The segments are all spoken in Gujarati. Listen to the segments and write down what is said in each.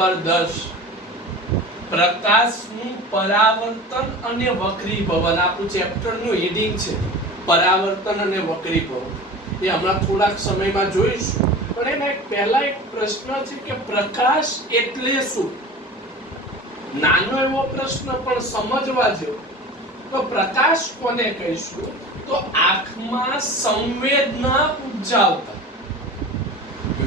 નંબર 10 પ્રકાશનું પરાવર્તન અને વક્રીભવન. આપણું ચેપ્ટરનું હેડિંગ છે પરાવર્તન અને વક્રીભવન. એ હમણાં થોડાક સમયમાં જોઈશું. પણ એમાં પહેલા એક પ્રશ્ન છે કે પ્રકાશ એટલે શું? નાનો એવો પ્રશ્ન પણ સમજવા જેવો. તો પ્રકાશ કોને કહીશું? તો આંખમાં સંવેદના ઉપજાવતા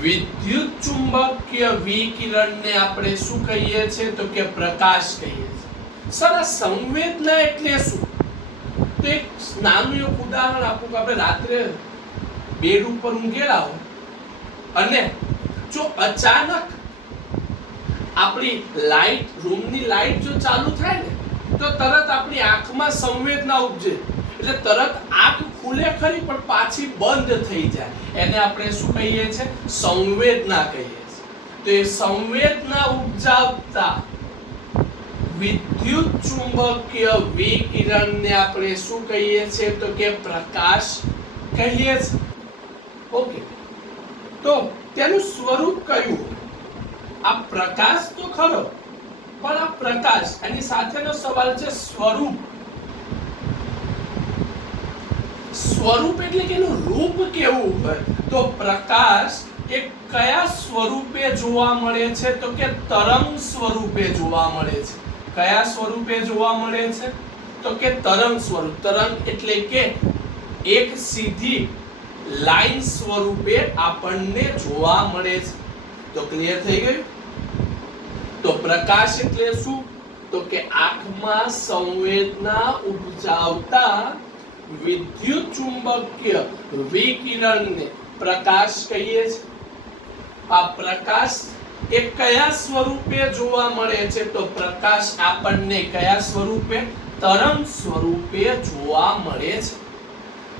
વિદ્યુત ચુંબકીય વિકિરણને આપણે શું કહીએ છીએ? તો કે પ્રકાશ કહીએ છીએ. સર, સંવેદના એટલે શું? તો એક નાનું એક ઉદાહરણ આપું કે આપણે રાત્રે બેડ ઉપર ઊંઘેલા હોય અને જો અચાનક આપણી લાઈટ, રૂમની લાઈટ જો ચાલુ થાય ને તો તરત આપણી આંખમાં સંવેદના ઉપજે. એટલે તરત આંખ ખુલે ખરી પણ પાછી બંધ થઈ જાય. એને આપણે શું કહીએ છીએ? સંવેદના કહીએ છીએ. તો એ સંવેદના ઉપજાવતા વિદ્યુત ચુંબકીય વિકિરણને આપણે શું કહીએ છીએ? તો કે પ્રકાશ કહીએ છીએ. ઓકે, તો તેનું સ્વરૂપ કયું? આ પ્રકાશ તો ખરો, પણ આ પ્રકાશ એની સાથેનો સવાલ છે સ્વરૂપ. સ્વરૂપ એટલે કે એનું રૂપ કેવું હોય? તો પ્રકાશ એ કયા સ્વરૂપે જોવા મળે છે? તો કે તરંગ સ્વરૂપે જોવા મળે છે. કયા સ્વરૂપે જોવા મળે છે? તો કે તરંગ સ્વરૂપ. તરંગ એટલે કે એક સીધી લાઈન સ્વરૂપે આપણને જોવા મળે છે. તો ક્લિયર થઈ ગયું? તો પ્રકાશ એટલે શું? તો કે આંખમાં સંવેદના ઉપજાવતા વિદ્યુત ચુંબકીય વિકિરણને પ્રકાશ કહીએ છીએ. આ પ્રકાશ એ કયા સ્વરૂપે જોવા મળે છે? તો પ્રકાશ આપણને કયા સ્વરૂપે? તરંગ સ્વરૂપે જોવા મળે છે.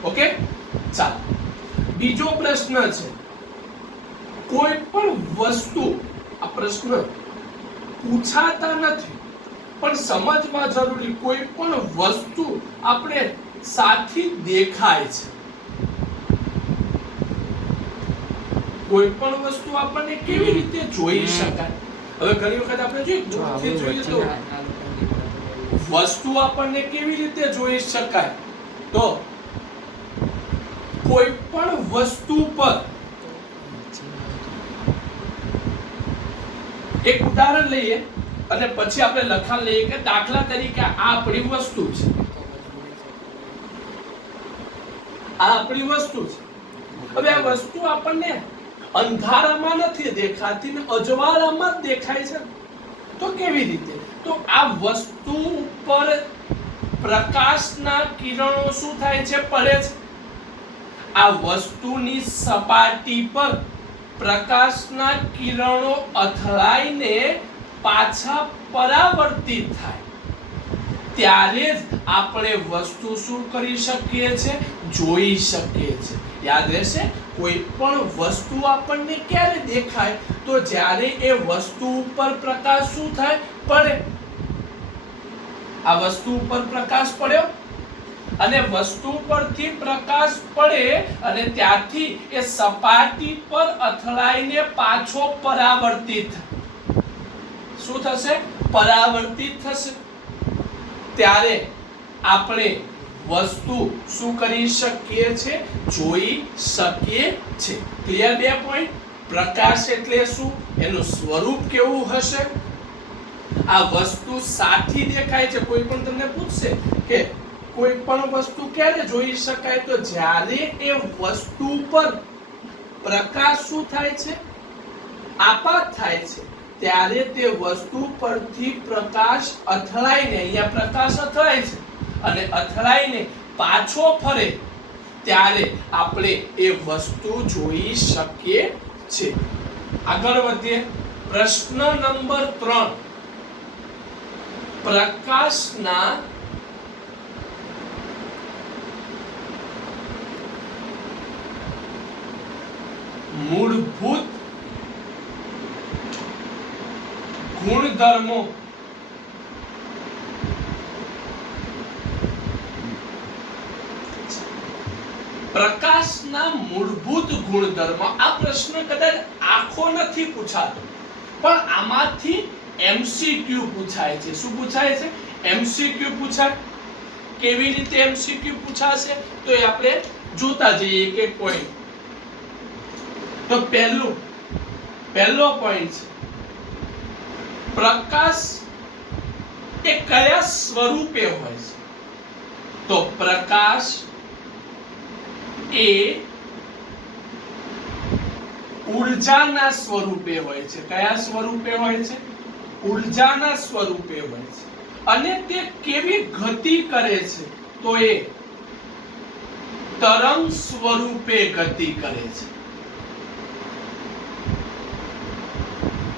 ઓકે, ચાલો બીજો પ્રશ્ન છે. કોઈ પણ વસ્તુ, આ પ્રશ્ન પૂછાતા નથી પણ સમજવા જરૂરી. કોઈ પણ વસ્તુ આપણે સાથી દેખાય છે. કોઈ પણ વસ્તુ આપણને કેવી રીતે જોઈ શકાય? હવે ઘણી વખત આપણે દૂરથી જોઈએ તો વસ્તુ આપણને કેવી રીતે જોઈ શકાય? તો કોઈ પણ વસ્તુ પર એક ઉદાહરણ લઈએ અને પછી આપણે લખાણ લઈએ કે દાખલા તરીકે આ આપણી વસ્તુ છે. આ આપણી વસ્તુ છે. હવે આ વસ્તુ આપણને અંધારામાં નથી દેખાતી ને અજવાળામાં જ દેખાય છે. તો કેવી રીતે? તો આ વસ્તુ ઉપર પ્રકાશના કિરણો શું થાય છે? પડે છે. આ વસ્તુની સપાટી પર પ્રકાશના કિરણો અથડાઈને પાછા પરાવર્તિત થાય ત્યારે જ આપણે વસ્તુ શું કરી શકીએ છીએ? જોઈ શકીએ છીએ. યાદ રહેશે, કોઈ પણ વસ્તુ આપણને ક્યારે દેખાય? તો જ્યારે એ વસ્તુ ઉપર પ્રકાશ શું થાય? પડે. આ વસ્તુ ઉપર પ્રકાશ પડ્યો અને વસ્તુ પરથી પ્રકાશ પડે અને ત્યાંથી એ સપાટી પર અથડાઈને પાછો પરાવર્તિત. શું થશે? પરાવર્તિત થશે. ત્યારે આપણે વસ્તુ શું કરી શકીએ છીએ? જોઈ શકીએ છીએ. ક્લિયર? 2 પોઈન્ટ. પ્રકાશ એટલે શું? એનું સ્વરૂપ કેવું હશે? આ વસ્તુ સાથી દેખાય છે. કોઈ પણ તમને પૂછશે કે કોઈ પણ વસ્તુ ક્યારે જોઈ શકાય? તો જ્યારે એ વસ્તુ પર પ્રકાશ શું થાય છે? આપાત થાય છે. ત્યારે તે વસ્તુ પરથી પ્રકાશ અથડાઈને, અહીંયા પ્રકાશ અથડાય છે અને અથડાઈને પાછો ફરે ત્યારે આપણે એ વસ્તુ જોઈ શકીએ છીએ. આગળ વધીએ. પ્રશ્ન નંબર 3. પ્રકાશના મૂળભૂત ગુણધર્મો. પ્રકાશના મૂળભૂત ગુણધર્મો. આ પ્રશ્ન કદાચ આખો નથી પૂછાતો પણ આમાંથી એમસીક્યુ પૂછાય છે. શું પૂછાય છે? એમસીક્યુ પૂછાય. કેવી રીતે એમસીક્યુ પૂછાશે તો એ આપણે જોતા જઈએ એક એક પોઈન્ટ. તો પહેલો પોઈન્ટ છે પ્રકાશ એ કયા સ્વરૂપે હોય છે? તો પ્રકાશ એ ઊર્જાના સ્વરૂપે હોય છે. કયા સ્વરૂપે હોય છે? ઊર્જાના સ્વરૂપે હોય છે. અને તે કેવી ગતિ કરે છે? તો એ તરંગ સ્વરૂપે ગતિ કરે છે.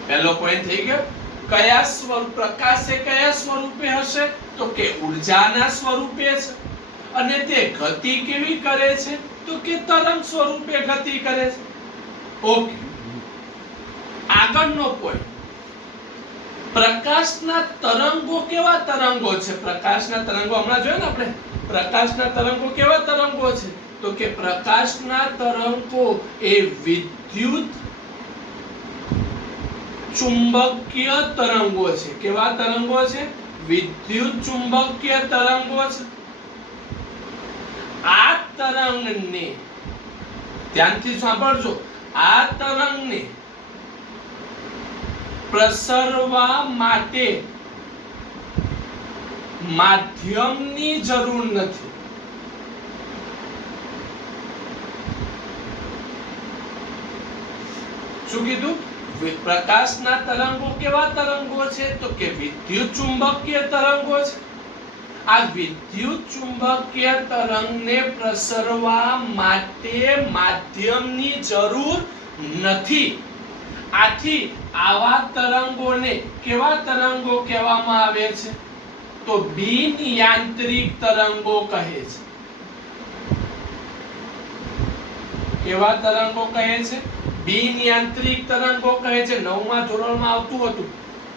પહેલો પોઈન્ટ થઈ ગયો. કયા સ્વરૂપ પ્રકાશ એ કયા સ્વરૂપે હશે? તો કે ઊર્જાના સ્વરૂપે છે. અને તે ગતિ કેવી કરે છે? તો કે તરંગ સ્વરૂપે ગતિ કરે છે. ઓકે, આગળનો પોઈન્ટ પ્રકાશના તરંગો કેવા તરંગો છે? પ્રકાશના તરંગો હમણાં જોયા ને આપણે. પ્રકાશના તરંગો કેવા તરંગો છે? તો કે પ્રકાશના તરંગો એ વિદ્યુત ચુંબકીય તરંગો છે. કેવા તરંગો છે? વિદ્યુત ચુંબકીય તરંગો છે. આ તરંગને ધ્યાનથી સાંભળજો. આ તરંગને પ્રસરવા માટે માધ્યમની જરૂર નથી. શું કીધું? પ્રકાશના તરંગો કેવા તરંગો છે? તો કે વિદ્યુત ચુંબકીય તરંગો છે. આ વિદ્યુત ચુંબકીય તરંગને પ્રસરવા માટે માધ્યમની જરૂર નથી. આથી આવા તરંગોને કેવા તરંગો કહેવામાં આવે છે? તો બિન યાંત્રિક તરંગો કહે છે. કેવા તરંગો કહે છે? બિન યાંત્રિક તરંગો કહે છે. 9મા ધોરણમાં આવતું હતું,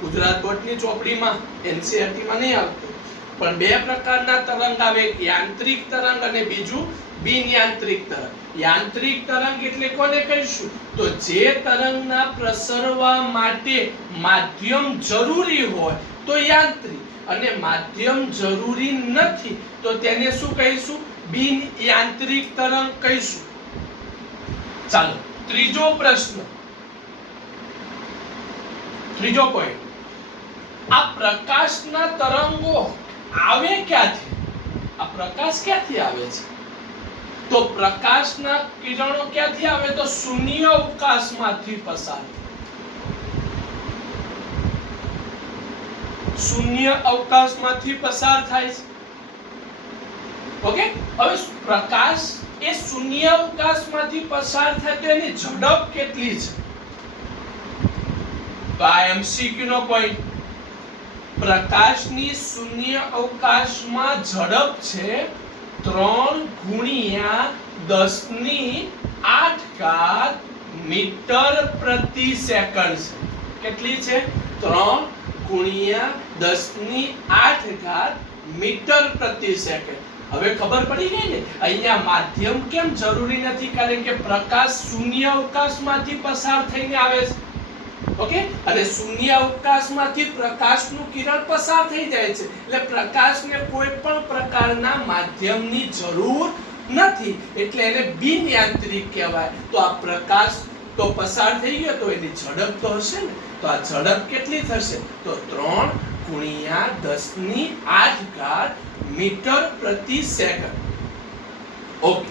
ગુજરાત બોર્ડની ચોપડીમાં, એનસીઈઆરટી માં નહીં આવતું. પણ બે પ્રકારના તરંગ આવે, એક યાંત્રિક તરંગ અને બીજું બિન યાંત્રિક તરંગ. યાંત્રિક તરંગ એટલે કોને કહીશું? તો જે તરંગના પ્રસરવા માટે માધ્યમ જરૂરી હોય તો યાંત્રિક, અને માધ્યમ જરૂરી નથી તો તેને શું કહીશું? બિન યાંત્રિક તરંગ કહીશું. ચાલો, ત્રીજો પ્રશ્ન, ત્રીજો પોઈન્ટ. આ પ્રકાશના તરંગો આવે ક્યાંથી? આ પ્રકાશ ક્યાંથી આવે છે? તો પ્રકાશના કિરણો ક્યાંથી આવે? તો શૂન્ય અવકાશમાંથી પસાર. શૂન્ય અવકાશમાંથી પસાર થાય છે. ઓકે, હવે પ્રકાશ એ શૂન્ય અવકાશમાંથી પસાર થાય તો એની ઝડપ કેટલી છે? તો આ એમસીક્યુ નો પોઈન્ટ. પ્રકાશની શૂન્ય અવકાશમાં ઝડપ છે 3×10⁸ મીટર પ્રતિ સેકન્ડ છે. કેટલી છે? 3×10⁸ મીટર પ્રતિ સેકન્ડ. હવે ખબર પડી ગઈ ને અહીંયા માધ્યમ કેમ જરૂરી નથી? કારણ કે પ્રકાશ શૂન્ય અવકાશમાંથી પસાર થઈને આવે છે. ઓકે, અને શૂન્ય અવકાશમાંથી પ્રકાશનું કિરણ પસાર થઈ જાય છે. એટલે પ્રકાશને કોઈ પણ પ્રકારના માધ્યમની જરૂર નથી, એટલે એને બિન યાંત્રિક કહેવાય. તો આ પ્રકાશ તો પસાર થઈ ગયો તો એની ઝડપ તો હશે ને. તો આ ઝડપ કેટલી થશે? તો 3×10⁸ મીટર પ્રતિ સેકન્ડ. ઓકે,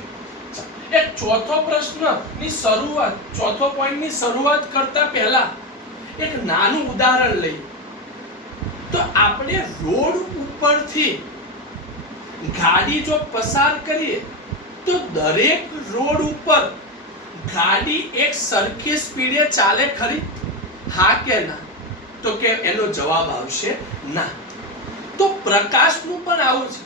એક ચોથો પ્રશ્નની શરૂઆત, ચોથો પોઈન્ટની શરૂઆત કરતા પહેલા એક નાનું ઉદાહરણ લઈએ. તો આપણે રોડ ઉપરથી ગાડી જો પસાર કરીએ તો દરેક રોડ ઉપર ગાડી એક સરખી સ્પીડે ચાલે ખરી? હા કે ના? તો કે એનો જવાબ આવશે ના. તો પ્રકાશનું પણ આવું છે.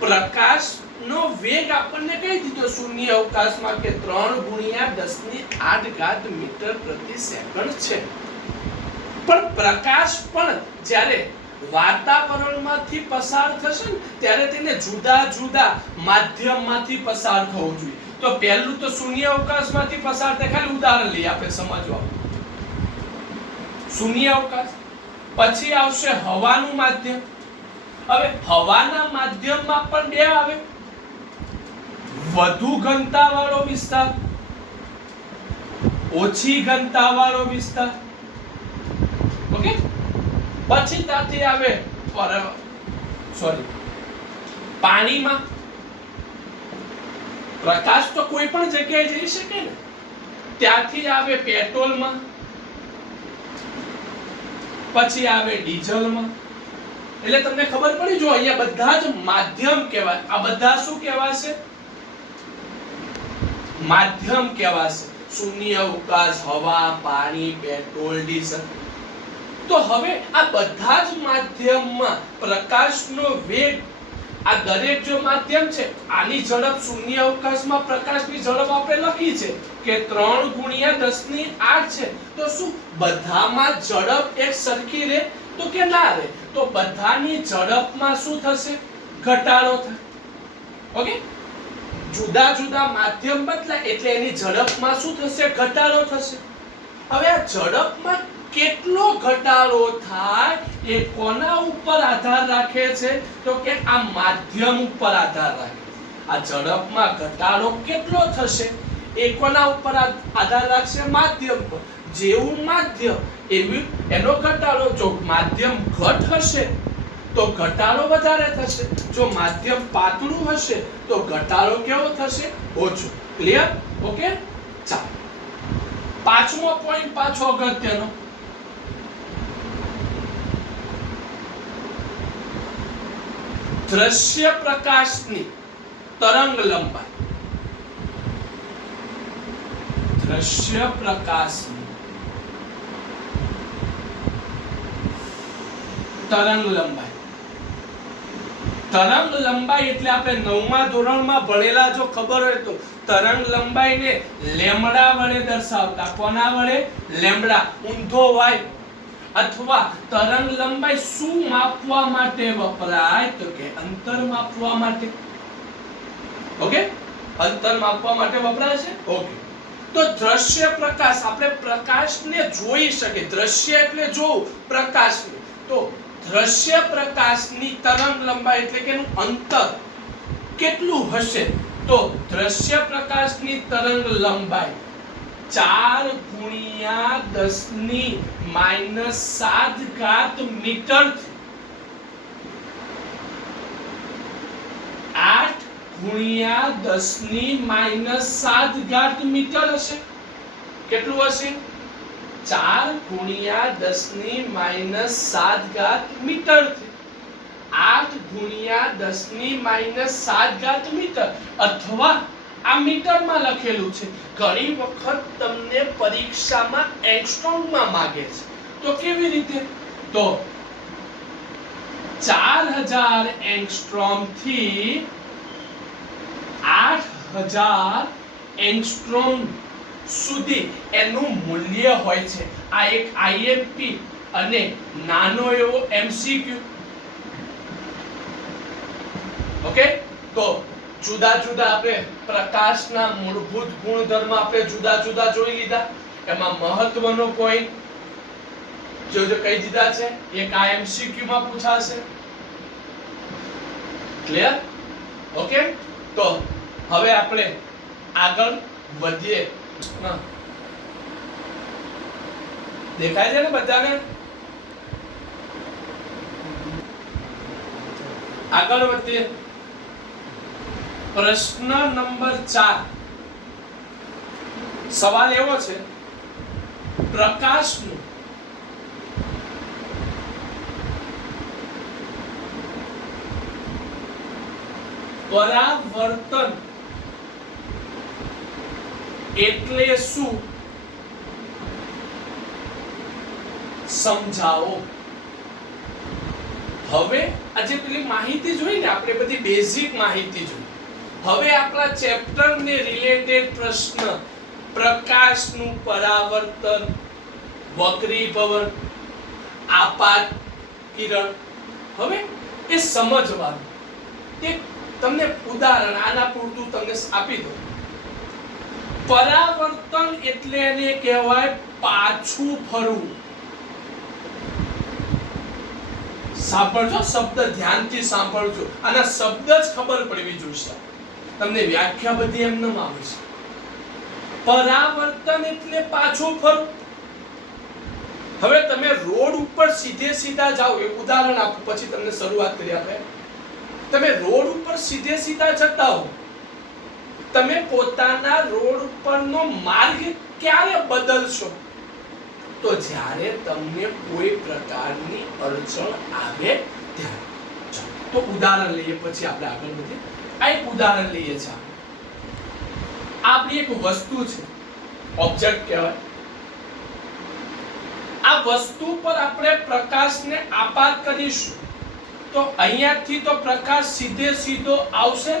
પ્રકાશનો વેગ આપણને કહી દીધો શૂન્ય અવકાશમાં કે 3×10⁸ મીટર પ્રતિ સેકન્ડ છે. પણ પ્રકાશ પણ જ્યારે વાતાવરણમાંથી પસાર થશે ને ત્યારે તેને જુદા જુદા માધ્યમમાંથી પસાર થવું જોઈએ. તો પહેલું તો શૂન્ય અવકાશમાંથી પસાર થાય. ખાલી ઉદાહરણ લઈએ આપણે સમજવા. શૂન્ય અવકાશ. પછી આવશે હવાનું માધ્યમ. હવે હવાના માધ્યમમાં પણ બે આવે, વધુ ઘનતા વાળો વિસ્તાર, ઓછી ઘનતા વાળો વિસ્તાર. ઓકે, પછી ત્યાંથી આવે પાણીમાં. પ્રકાશ તો કોઈ પણ જગ્યાએ જઈ શકે ને, ત્યાંથી આવે પેટ્રોલમાં, પછી આવે ડીઝલમાં. એટલે તમને ખબર પડી, જો અહીંયા બધા જ માધ્યમ કહેવાય. આ બધા શું કહેવાશે? માધ્યમ કહેવાશે. શૂન્ય અવકાશ, હવા, પાણી, પેટ્રોલ, ડીઝલ. તો હવે આ બધા જ માધ્યમમાં પ્રકાશનો વેગ, આ દરેક જો માધ્યમ છે, આની ઝડપ શૂન્ય અવકાશમાં પ્રકાશની ઝડપ આપણે લખી છે કે 3 × 10⁸ છે. તો શું બધામાં ઝડપ એક સરખી રહે? તો કે ના રહે. તો બધાની ઝડપમાં શું થશે? ઘટાડો થાય. ઓકે, જુદા જુદા માધ્યમ બદલાય એટલે એની ઝડપમાં શું થશે? ઘટાડો થશે. હવે આ ઝડપમાં કેટલો ઘટાડો થાય એ કોના ઉપર આધાર રાખે છે? તો કે આ માધ્યમ ઉપર આધાર રાખે છે. આ ઝડપમાં ઘટાડો કેટલો થશે એ કોના ઉપર આધાર રાખશે? માધ્યમ પર. જેવું માધ્યમ એવી એનો ઘટાડો. જો માધ્યમ ઘટ હશે તો ઘટાડો વધારે થશે. જો માધ્યમ પાતળું હશે તો ઘટાડો કેવો થશે? ઓછો. ક્લિયર? ઓકે, ચાલો. પાંચમો પોઈન્ટ પાછો અગત્યનો. દ્રશ્ય પ્રકાશની તરંગ લંબાઈ. દ્રશ્ય પ્રકાશની તરંગ લંબાઈ. તરંગ લંબાઈ એટલે આપણે 9મા ધોરણમાં ભણેલા, જો ખબર હોય તો. તરંગ લંબાઈને લેમ્બડા વડે દર્શાવતા. કોના વડે? લેમ્બડા. ઊંધો વાય. અથવા તરંગ લંબાઈ શું માપવા માટે વપરાય? તો કે અંતર માપવા માટે. ઓકે, અંતર માપવા માટે વપરાય છે. ઓકે, તો દ્રશ્ય પ્રકાશ, આપણે પ્રકાશને જોઈ શકીએ. દ્રશ્ય એટલે જોવું, પ્રકાશને. તો દ્રશ્ય પ્રકાશની તરંગ લંબાઈ એટલે કે એનું અંતર કેટલું હશે? તો દ્રશ્ય પ્રકાશની તરંગ લંબાઈ 4 × 10⁻⁷ મીટર થી 8 × 10⁻⁷ મીટર હશે. કેટલું હશે? 4 × 10⁻⁷ મીટર થી 8 × 10⁻⁷ મીટર. અથવા આ મીટરમાં લખેલું છે. ઘણી વખત તમને પરીક્ષામાં એંગસ્ટ્રોમમાં માંગે છે. તો કેવી રીતે? તો 4000 એંગસ્ટ્રોમ થી 8000 એંગસ્ટ્રોમ સુધી એનું મૂલ્ય હોય છે. આ એક આઈએમપી અને નાનો એવો એમસીક્યુ. ઓકે, તો જુદા જુદા આપણે પ્રકાશના મૂળભૂત ગુણધર્મ આપણે જુદા જુદા જોઈ લીધા. એમાં મહત્વનો પોઈન્ટ જો કહી દીધા છે. એક આ એમસીક્યુ માં પૂછાશે. ક્લિયર? ઓકે, તો હવે આપણે આગળ વધીએ. દેખાય છે ને બધાને? આગળ વધીએ. પ્રશ્ન નંબર 4. સવાલ એવો છે, પ્રકાશનું પરાવર્તન એટલે શું? સમજાવો. હવે આજે પેલી માહિતી જોઈ ને, આપણે બધી બેઝિક માહિતી જોઈ. હવે આપણા ચેપ્ટર ને રિલેટેડ પ્રશ્ન, પ્રકાશનું પરાવર્તન, વક્રીભવન, આપાત કિરણ. હવે એ સમજવાનું. એક તમને ઉદાહરણ આના પૂરતું તમને આપી દઉં. પરાવર્તન એટલે એને કહેવાય પાછું ફરવું. સાંભળજો, શબ્દ ધ્યાનથી સાંભળજો, અને શબ્દ જ ખબર પડવી જોઈએ. તમને વ્યાખ્યા બધી એમને આવશે. પરાવર્તન એટલે પાછું ફરવું. હવે તમે રોડ ઉપર સીધે સીધા જાઓ, એક ઉદાહરણ આપું પછી તમને શરૂઆત કરી. આપણે તમે રોડ ઉપર સીધે સીધા જતા હો, તમે પોતાના રોડ ઉપરનો માર્ગ ક્યારે બદલશો? તો જ્યારે તમને કોઈ પ્રકારની અડચણ આવે ત્યારે. તો ઉદાહરણ લઈએ પછી આપણે આગળ વધીએ. આ એક ઉદાહરણ લઈએ છીએ. આપણી એક વસ્તુ છે, ઓબ્જેક્ટ કહેવાય. આ વસ્તુ પર આપણે પ્રકાશને આપાત કરીશું તો અહીંયાથી તો પ્રકાશ સીધે સીધો આવશે,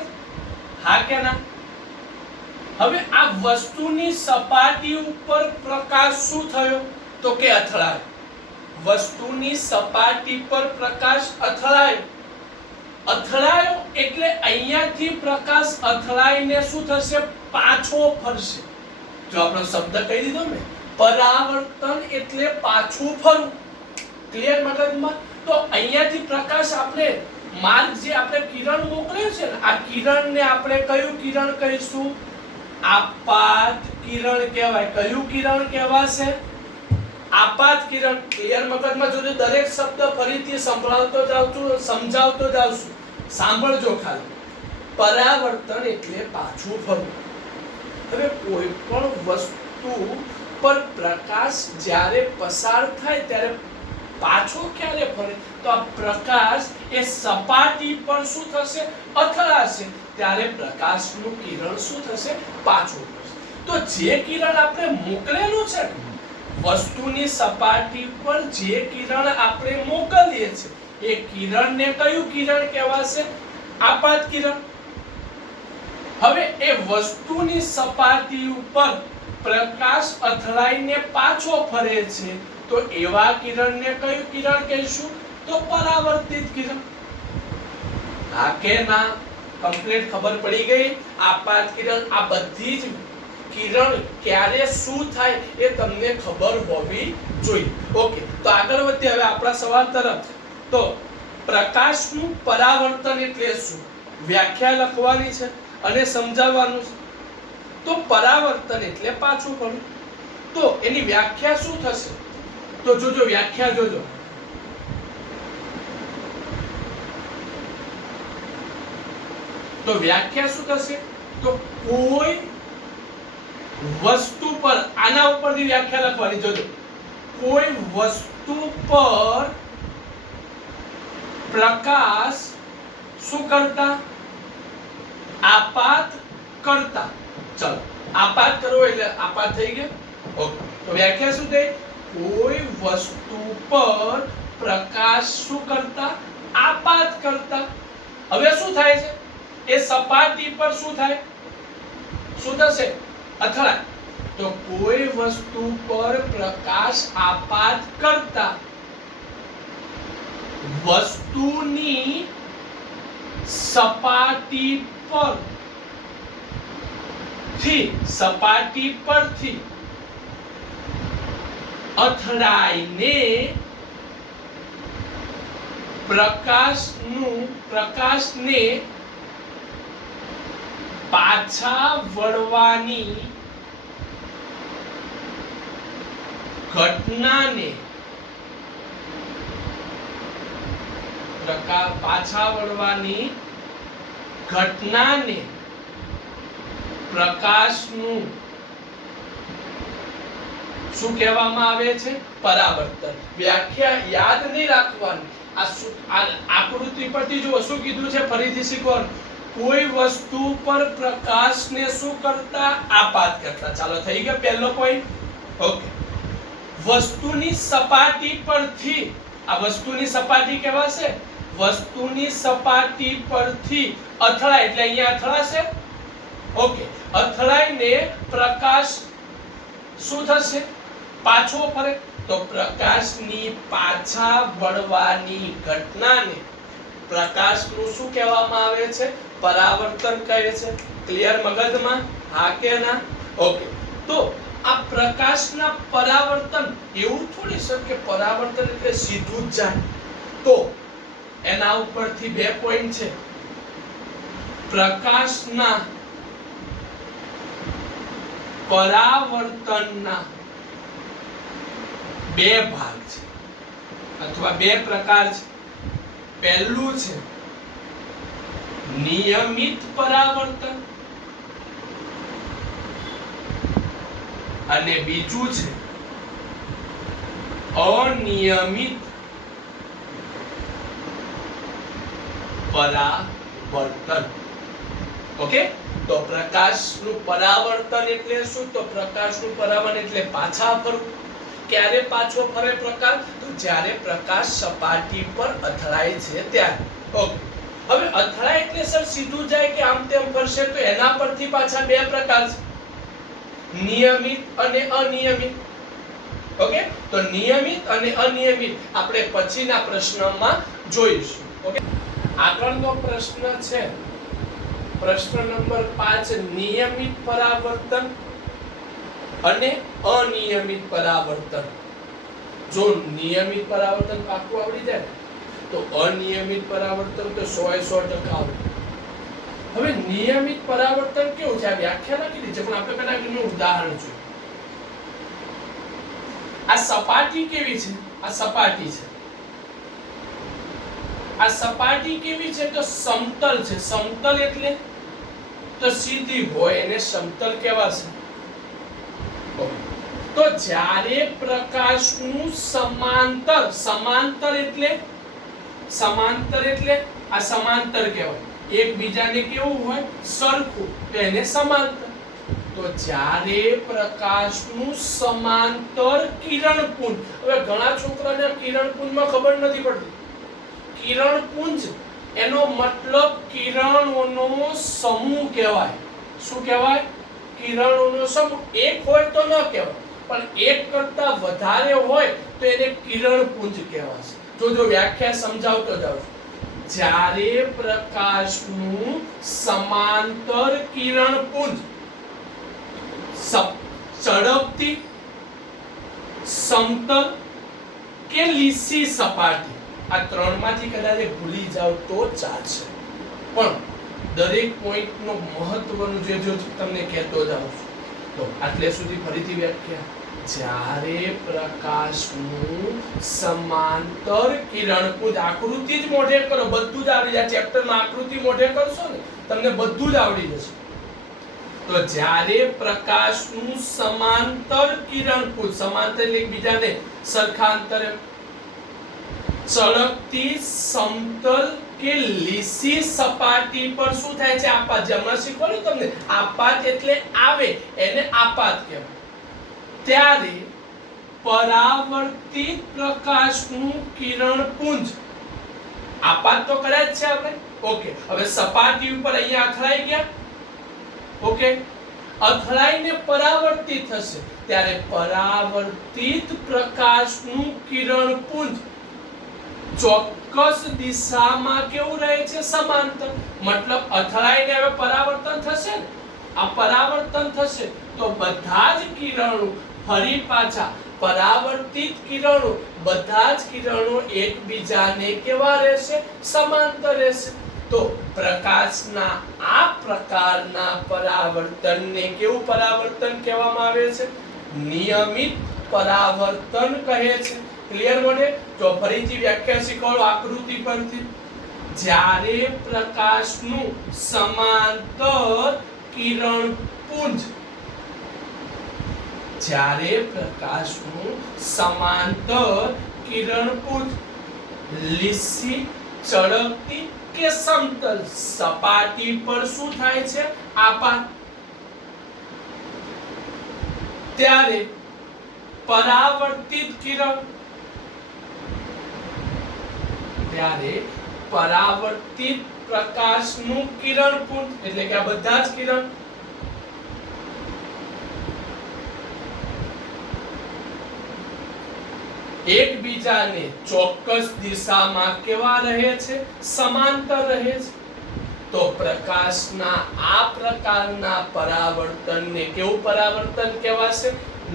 હા કે ના? હવે આ વસ્તુની સપાટી ઉપર પ્રકાશ શું થયો? તો કે અથડાયો. વસ્તુની સપાટી પર પ્રકાશ અથડાયો. અથડાયો એટલે અહીંયાથી પ્રકાશ અથડાઈને શું થશે? પાછો ફરશે. જો આપણો શબ્દ કહી દીધો ને, પરાવર્તન એટલે પાછું ફરવું. ક્લિયર મગજમાં? તો અહીંયાથી પ્રકાશ આપણે માર્ગ જે આપણે કિરણ મોકલે છે ને, આ કિરણને આપણે કયું કિરણ કહીશું? આપાત કિરણ કહેવાય. કયું કિરણ કહેવાશે? આપાત કિરણ. ક્લિયર મગજમાં? જોજો, દરેક શબ્દ ફરીથી સંભળાવતો જાઉં છું, સમજાવતો જાઉં છું, સાંભળજો ખાલી. પરાવર્તન એટલે પાછું ફરવું. હવે કોઈ પણ વસ્તુ પર પ્રકાશ જ્યારે પસાર થાય ત્યારે પાછો ક્યારે ફરે? તો આ પ્રકાશ એ સપાટી પર શું થશે? અથડાશે. ત્યારે પ્રકાશનું કિરણ શું થશે? પાછું ફરશે. તો જે કિરણ આપણે મોકલેલું છે, વસ્તુની સપાટી પર જે કિરણ આપણે મોકલીએ છીએ, એ કિરણને કયું કિરણ કહેવાશે? આપાત કિરણ. હવે એ વસ્તુની સપાટી ઉપર પ્રકાશ અથડાઈને પાછો ફરે છે, તો એવા કિરણને કયું કિરણ કહીશું? તો પરાવર્તિત કિરણ. હા કે ના? કમ્પ્લીટ ખબર પડી ગઈ? આપાત કિરણ, આ બધી જ કિરણ ક્યારે શું થાય એ તમને ખબર હોવી જોઈએ. ઓકે, તો આગળ વધીએ હવે આપણા સવાલ તરફ. તો પ્રકાશનું પરાવર્તન એટલે શું? વ્યાખ્યા લખવાની છે અને સમજાવવાનું છે. તો પરાવર્તન એટલે પાછું ફરવું. તો એની વ્યાખ્યા શું થશે? તો જોજો, વ્યાખ્યા જોજો. તો વ્યાખ્યા શું થશે? તો કોઈ વસ્તુ પર, આના ઉપરથી વ્યાખ્યા લખવાની. જોજો, કોઈ વસ્તુ પર પ્રકાશ શું કરતા? આપાત કરતા. ચલો, આપાત કરો એટલે આપાત થઈ ગયો. ઓકે, તો વ્યાખ્યા શું થઈ? કોઈ વસ્તુ પર પ્રકાશ શું કરતા? આપાત કરતા. હવે શું થાય છે? એ સપાટી પર શું થાય? શું થશે? અથડાય. તો કોઈ વસ્તુ પર પ્રકાશ આપાત કરતા વસ્તુની સપાટી પરથી અથડાઈને પ્રકાશને પાછા વળવાની ઘટનાને પ્રકાશનું શું કહેવામાં આવે છે? પરાવર્તન. વ્યાખ્યા યાદ નહીં રાખવાની. આ આકૃતિ પરથી જો શું કીધું છે ફરીથી શીખવાનું. કોઈ વસ્તુ પર પ્રકાશને શું કરતા? આપાત કરતા. ચાલો, થઈ ગયો પહેલો પોઈન્ટ. ઓકે, વસ્તુની સપાટી પરથી, આ વસ્તુની સપાટી કહેવાશે. વસ્તુની સપાટી પરથી અથડાય એટલે અહીંયા અથડાશે. ઓકે, અથડાઈને પ્રકાશ શું થશે? પાછો ફરે. તો પ્રકાશની પાછા વળવાની ઘટનાને પ્રકાશનું શું કહેવામાં આવે છે? પરાવર્તન કહે છે. ક્લિયર મગજમાં? હા કે ના? ઓકે, તો આ પ્રકાશના પરાવર્તન એવું થોડી છે કે પરાવર્તન એટલે સીધું જ જાય. તો એના ઉપરથી 2 પોઈન્ટ છે. પ્રકાશના પરાવર્તનના 2 ભાગ છે અથવા 2 પ્રકાર છે. પહેલું છે નિયમિત પરાવર્તન અને બીજું છે અનિયમિત પરાવર્તન. ઓકે, તો પ્રકાશનું પરાવર્તન એટલે શું? તો પ્રકાશનું પરાવર્તન એટલે પાછા ફરવું. ક્યારે પાછો ફરે પ્રકાશ? તો જ્યારે પ્રકાશ સપાટી પર અથડાય છે ત્યારે. ઓકે, હવે અથડાય એટલે સર સીધું જાય કે આમ તેમ ફરશે? તો એના પરથી પાછા 2 પ્રકાર છે, નિયમિત અને અનિયમિત. ઓકે, તો નિયમિત અને અનિયમિત આપણે પછીના પ્રશ્નમાં જોઈશું. ઓકે, આગળનો પ્રશ્ન છે પ્રશ્ન નંબર 5, નિયમિત પરાવર્તન અને અનિયમિત પરાવર્તન. જો નિયમિત પરાવર્તન પાક્કું આવડી જાય તો અનિયમિત પરાવર્તન તો 100% આવડે. હવે નિયમિત પરાવર્તન કેવું છે? આ વ્યાખ્યા લખી દીધી છે, પણ આપણે પહેલા એનું ઉદાહરણ જોઈએ. આ સપાટી કેવી છે? આ સપાટી છે. આ સપાટી કેવી છે? તો સમતલ છે. સમતલ એટલે તો સીધી હોય એને સમતલ કહેવાશે. તો જ્યારે પ્રકાશનું સમાંતર, સમાંતર એટલે આ સમાંતર કહેવાય. એકબીજાને કેવું હોય? સરખું, તો એને સમાંતર. તો જ્યારે પ્રકાશનું સમાંતર કિરણપુંજ, હવે ઘણા છોકરાને કિરણપુંજમાં ખબર નથી પડતી. કિરણપુંજ એનો મતલબ કિરણોનો સમૂહ કહેવાય. શું કહેવાય? કિરણોનો સમૂહ. એક હોય તો ન કહેવાય, પણ એક કરતા વધારે હોય તો એને કિરણપુંજ કહેવાશે. જો વ્યાખ્યા સમજાવતો જાઉં છું. જ્યારે પ્રકાશનું સમાંતર કિરણપુંજ ઝડપથી સમતલ કે લીસી સપાટી, આ ત્રણમાંથી કદાચ ભૂલી જાવ તો ચાલશે, પણ દરેક પોઈન્ટનો મહત્વનું જે તમને કહેતો જાઉં છું. તો આટલે સુધી ફરીથી વ્યાખ્યા. જ્યારે પ્રકાશનું સમાંતર કિરણપુંજ, આકૃતિ જ મોઢે કરો, બધું જ આવડી જાય. ચેપ્ટરમાં આકૃતિ મોઢે કરશો ને તમને બધું જ આવડી જશે. તો જ્યારે પ્રકાશનું સમાંતર કિરણપુંજ, સમાંતર એટલે એકબીજાને સરખા અંતરે ચળકતી સમતલ કે લીસી સપાટી પર શું થાય છે? આપાત. જેમાં શીખવાડ્યું તમને, આપાત એટલે આવે, એને આપાત કહેવાય. ત્યારે પરાવર્તિત પ્રકાશનું કિરણપુંજ, આપાત તો કર્યા જ છે આપણે. ઓકે, હવે સપાટી ઉપર અહીંયા અથડાઈ ગયા. ઓકે, અથડાઈને પરાવર્તિત થશે ત્યારે પરાવર્તિત પ્રકાશનું કિરણપુંજ ચોક્કસ દિશામાં કેવું રહે છે? સમાંતર. મતલબ અથડાઈને હવે પરાવર્તન થશે ને, આ પરાવર્તન થશે તો બધા જ કિરણો ફરી પાછા પરાવર્તિત કિરણો, બધા જ કિરણો એકબીજાને કેવા રહેશે? સમાંતર રહેશે. તો પ્રકાશના આ પ્રકારના પરાવર્તનને કેવું પરાવર્તન કહેવામાં આવે છે? નિયમિત પરાવર્તન કહે છે. ક્લિયર મને? તો ફરીથી વ્યાખ્યા શીખવાડો આકૃતિ પરથી. જ્યારે પ્રકાશનું સમાંતર કિરણપુંજ, જ્યારે પ્રકાશનું સમાંતર કિરણપુંજ લીસી, ચળકતી કે સમતલ સપાટી પર શું થાય છે? આપાત. ત્યારે પરાવર્તિત કિરણ, ત્યારે પરાવર્તિત પ્રકાશનું કિરણપુંજ એટલે કે આ બધા જ કિરણ એકબીજાને ચોક્કસ દિશામાં કેવા રહે છે? સમાંતર રહે છે. તો પ્રકાશના આ પ્રકારના પરાવર્તનને કેવું પરાવર્તન કહેવાશે?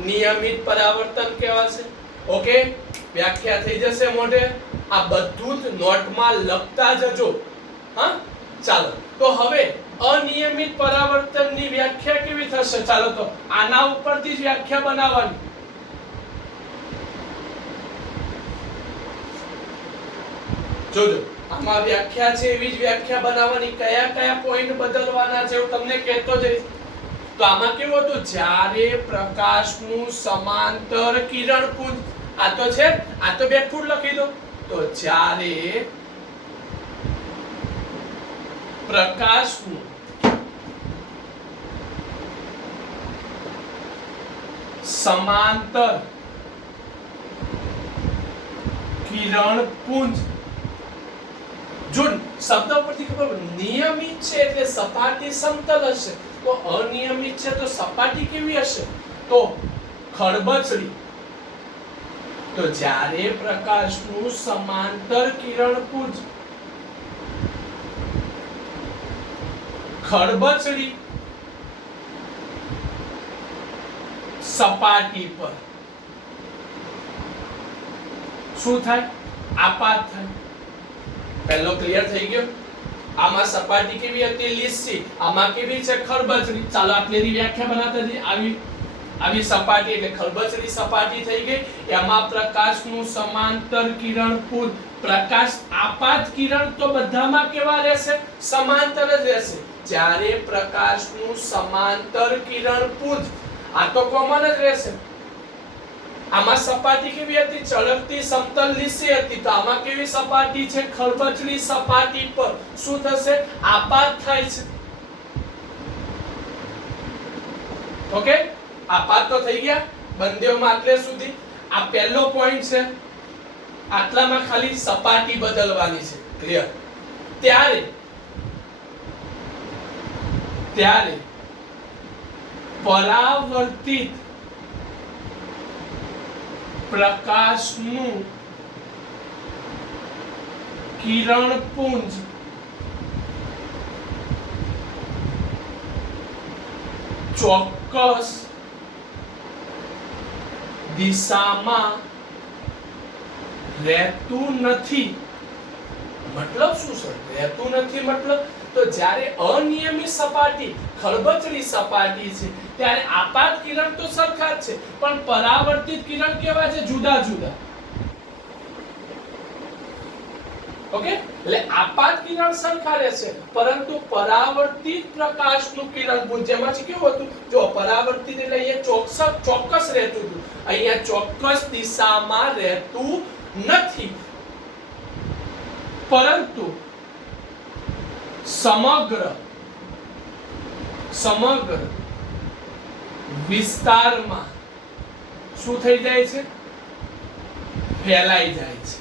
નિયમિત પરાવર્તન કહેવાશે. ઓકે, વ્યાખ્યા થઈ જશે મોઢે. આ બધું જ નોટમાં લખતા જજો. હા, ચાલો. તો હવે અનિયમિત પરાવર્તનની વ્યાખ્યા કેવી થશે? ચાલો તો આના ઉપરથી જ વ્યાખ્યા બનાવવાની. જોજો, આમાં વ્યાખ્યા છે, એવી જ વ્યાખ્યા બનાવવાની. કયા કયા પોઈન્ટ બદલવાના છે હું તમને કહેતો જઈશ. તો આમાં કેવું હતું? જ્યારે પ્રકાશનું સમાંતર કિરણપુંજ, આ તો છે, આ તો બેઠું લખી દો. તો જ્યારે પ્રકાશનું સમાંતર કિરણપુંજ, જો શબ્દ પરથી ખબર નિયમિત છે એટલે સપાટી સમતલ હશે, તો અનિયમિત છે તો સપાટી કેવી હશે? તો ખડબચડી. તો જ્યારે પ્રકાશનું સમાંતર કિરણપુંજ ખડબચડી સપાટી પર શું થાય? આપાત થાય. પહેલો ક્લિયર થઈ ગયો? આમાં સપાટી કેવી હતી? લીસી. આમાં કેવી છે? ખડબચડી. ચાલો આટલી વ્યાખ્યા બનાવતા જઈએ. આવી સપાટી એટલે ખડબચડી સપાટી થઈ ગઈ. એમાં પ્રકાશનું સમાંતર કિરણપુંજ, પ્રકાશ આપાત કિરણ તો બધામાં કેવા રહેશે? સમાંતર જ રહેશે. જ્યારે પ્રકાશનું સમાંતર કિરણપુંજ, આ તો કોમન જ રહેશે. આમાં સપાટી કેવી હતી? ચળકતી સમતલ લીસી હતી. તો આમાં કેવી સપાટી છે? ખડબચડી સપાટી પર શું થશે? આપાત થાય છે. ઓકે, આપાત તો થઈ ગયા બંનેમાં. આટલે સુધી આ પહેલો પોઈન્ટ છે. આટલામાં ખાલી સપાટી બદલવાની છે. ક્લિયર? ત્યારે પરાવર્તિત પ્રકાશનું કિરણપુંજ ચોક્કસ દિશામાં રહેતું નથી. મતલબ શું છે? રહેતું નથી મતલબ તો જ્યારે અનિયમિત સપાટી, ખડબચડી સપાટી છે ત્યારે આપાત કિરણ તો સરખા જ છે, પણ પરાવર્તિત કિરણ કેવા છે? જુદા જુદા. ઓકે, એટલે આપાત કિરણ સરખા રહેશે, પરંતુ પરાવર્તિત પ્રકાશનું કિરણપુંજ જેમાં કેવું હતું? જો પરાવર્તિત એટલે અહીંયા ચોક્કસ રહેતું હતું, અહીંયા ચોક્કસ દિશામાં રહેતું નથી, પરંતુ સમગ્ર વિસ્તારમાં શું થઈ જાય છે? ફેલાઈ જાય છે.